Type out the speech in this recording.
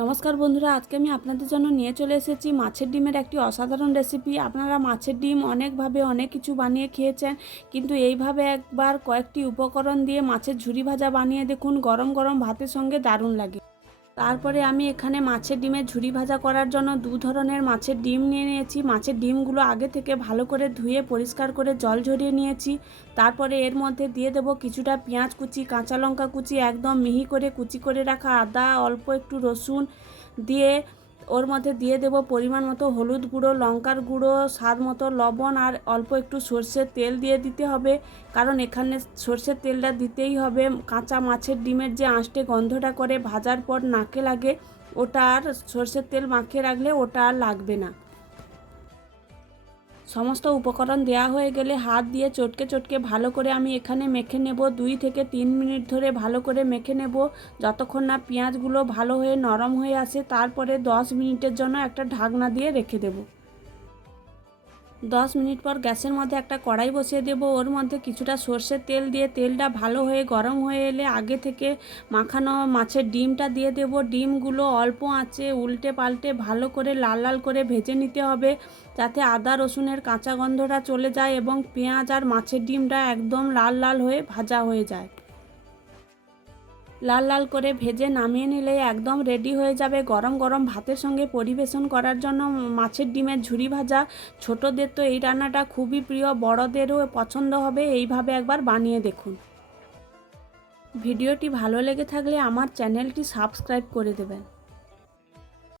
নমস্কার বন্ধুরা, আজকে আমি আপনাদের জন্য নিয়ে চলে এসেছি মাছের ডিমের একটি অসাধারণ রেসিপি। আপনারা মাছের ডিম অনেকভাবে অনেক কিছু বানিয়ে খেয়েছেন, কিন্তু এইভাবে একবার কয়েকটি উপকরণ দিয়ে মাছের ঝুরি ভাজা বানিয়ে দেখুন, গরম গরম ভাতের সঙ্গে দারুণ লাগে। তারপরে আমি এখানে মাছের ডিমের ঝুরি ভাজা করার জন্য দু ধরনের মাছের ডিম নিয়ে নিয়েছি। মাছের ডিমগুলো আগে থেকে ভালো করে ধুয়ে পরিষ্কার করে জল ঝরিয়ে নিয়েছি। তারপরে এর মধ্যে দিয়ে দেব কিছুটা পেঁয়াজ কুচি, কাঁচা লঙ্কা কুচি, একদম মিহি করে কুচি করে রাখা আদা, অল্প একটু রসুন দিয়ে ওর মধ্যে দিয়ে দেব পরিমাণ মতো হলুদ গুঁড়ো, লঙ্কার গুঁড়ো, স্বাদ মতো লবণ আর অল্প একটু সর্ষের তেল দিয়ে দিতে হবে, কারণ এখানে সর্ষের তেলটা দিতেই হবে। কাঁচা মাছের ডিমের যে আঁশটে গন্ধটা করে ভাজার পর নাকে লাগে, ওটা আর সর্ষের তেল মাখিয়ে রাখলে ওটা আর লাগবে না। সমস্ত উপকরণ দেওয়া হয়ে গেলে হাত দিয়ে চটকে চটকে ভালো করে আমি এখানে মেখে নেব। 2 থেকে 3 মিনিট ধরে ভালো করে মেখে নেব, যতক্ষণ না পেঁয়াজগুলো ভালো হয়ে নরম হয়ে আসে। তারপরে 10 মিনিটের জন্য একটা ঢাকনা দিয়ে রেখে দেব। 10 মিনিট পর গ্যাসের মধ্যে একটা কড়াই বসিয়ে দেব। ওর মধ্যে কিছুটা সর্ষের তেল দিয়ে তেলটা ভালো হয়ে গরম হয়ে এলে আগে থেকে মাখানো মাছের ডিমটা দিয়ে দেব। ডিমগুলো অল্প আঁচে উল্টে পাল্টে ভালো করে লাল লাল করে ভেজে নিতে হবে, যাতে আদা রসুনের কাঁচা গন্ধটা চলে যায় এবং পেঁয়াজ আর মাছের ডিমটা একদম লাল লাল হয়ে ভাজা হয়ে যায়। লাল লাল করে ভেজে নামিয়ে নিলে একদম রেডি হয়ে যাবে গরম গরম ভাতের সঙ্গে পরিবেশন করার জন্য মাছের ডিমের ঝুরি ভাজা। ছোটদের তো এই রান্নাটা খুবই প্রিয়, বড়দেরও পছন্দ হবে। এইভাবে একবার বানিয়ে দেখুন। ভিডিওটি ভালো লেগে থাকলে আমার চ্যানেলটি সাবস্ক্রাইব করে দেবেন।